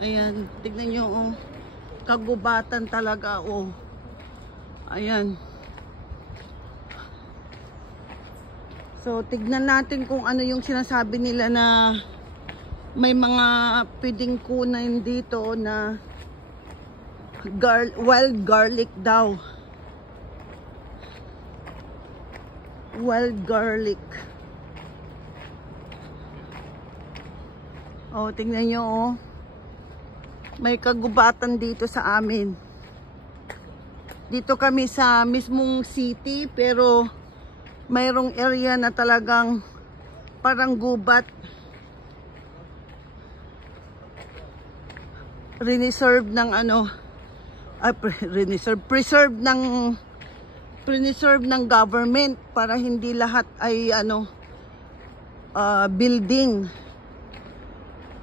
Ayan, tignan nyo, oh. Kagubatan talaga, oh. Ayan. So, tignan natin kung ano yung sinasabi nila na may mga pwedeng kunin dito na wild garlic daw. Wild garlic. Oh, tingnan nyo, oh. May kagubatan dito sa amin. Dito kami sa mismong city, pero mayroong area na talagang parang gubat. Reserve ng ano, preserve ng government para hindi lahat ay ano, building.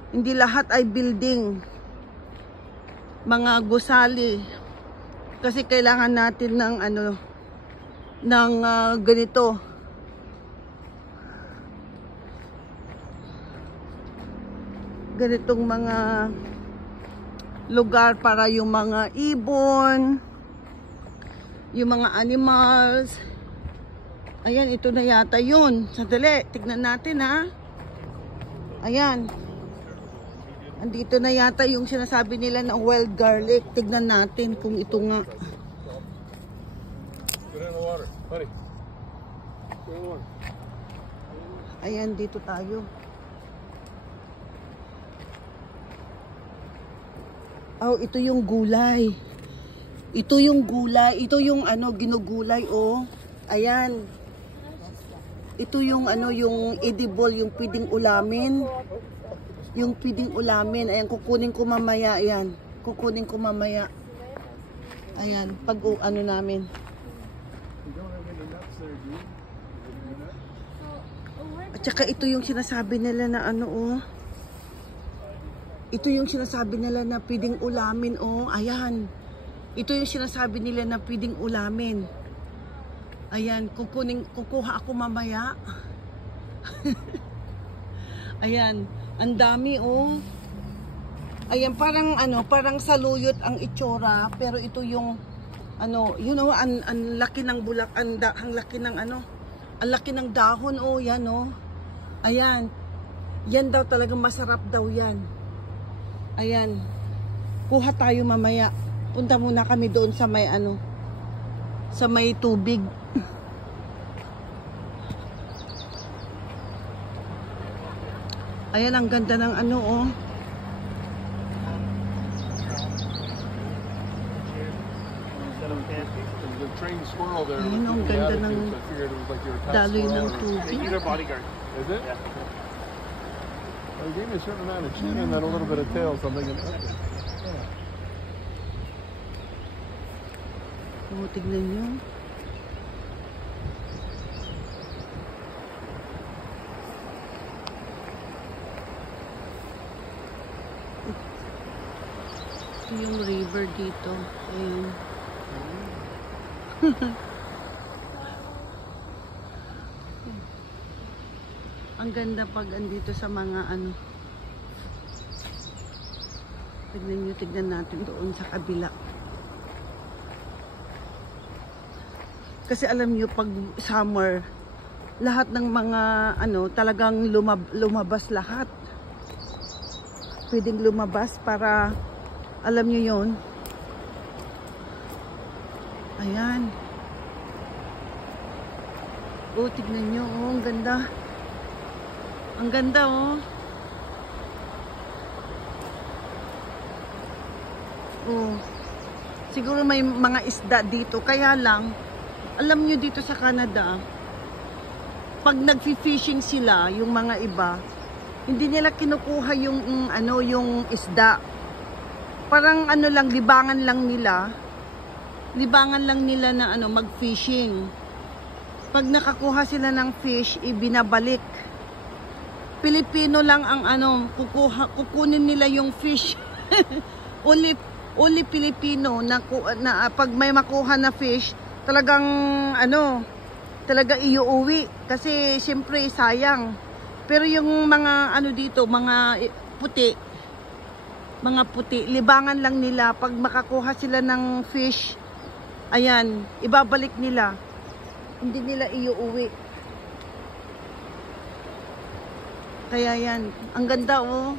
Hindi lahat ay building. Mga gusali. Kasi kailangan natin ng ano, ng ganito. Ganitong mga lugar para yung mga ibon, yung mga animals. Ayan, ito na yata yun. Sandali, tignan natin, ha. Ayan. Andito na yata yung sinasabi nila na wild garlic. Tignan natin kung ito nga. Ayan, dito tayo. Oh, ito yung gulay. Ito yung gulay. Ito yung ano, ginugulay, oh. Ayan. Ito yung ano, yung edible, yung pwedeng ulamin. Yung pwedeng ulamin. Ayan, kukunin ko mamaya. Ayan. Kukunin ko mamaya. Ayan, pag ano namin. At saka ito yung sinasabi nila na ano, oh. Ito yung sinasabi nila na pwedeng ulamin, oh. Ayan. Ito yung sinasabi nila na pwedeng ulamin. Ayan, kukuha ako mamaya. Ayan, ang dami, oh. Ayan, parang ano, parang saluyot ang itsura, pero ito yung ano, you know, ang laki ng bulak, ang laki ng ano, ang laki ng dahon, oh, yan, oh. Ayan. Yan daw talagang masarap daw yan. Ayan. Kuha tayo mamaya. Punta muna kami doon sa may ano, sa may tubig. Ayan, ang ganda ng ano, oh. Ayan, ang ganda ng daloy ng tubig. Is it? Yeah. Well, he gave me a certain amount of chin and then a little bit of tail, so I'm thinking, okay. Oh, tignan nyo. Ito yung river dito. Ayan. Ang ganda pag andito sa mga ano. Tignan natin doon sa kabila. Kasi alam nyo, pag summer, lahat ng mga ano, talagang lumabas lahat. Pwedeng lumabas para, alam nyo yon. Ayan. Oh, tignan nyo. Oh, ang ganda. Ang ganda, oh. Oh. Siguro may mga isda dito. Kaya lang, alam nyo dito sa Canada, pag nag-fishing sila, yung mga iba, hindi nila kinukuha yung ano, yung isda. Parang ano lang, libangan lang nila. Libangan lang nila na ano, mag-fishing. Pag nakakuha sila ng fish, ibinabalik. Pilipino lang ang ano, kukunin nila yung fish. only Pilipino na pag may makuha na fish, talagang ano, talaga iuuwi kasi siyempre sayang. Pero yung mga ano dito, mga puti, Mga puti, libangan lang nila. Pag makakuha sila ng fish, ayan, ibabalik nila. Hindi nila iuwi. Kaya yan, ang ganda oh.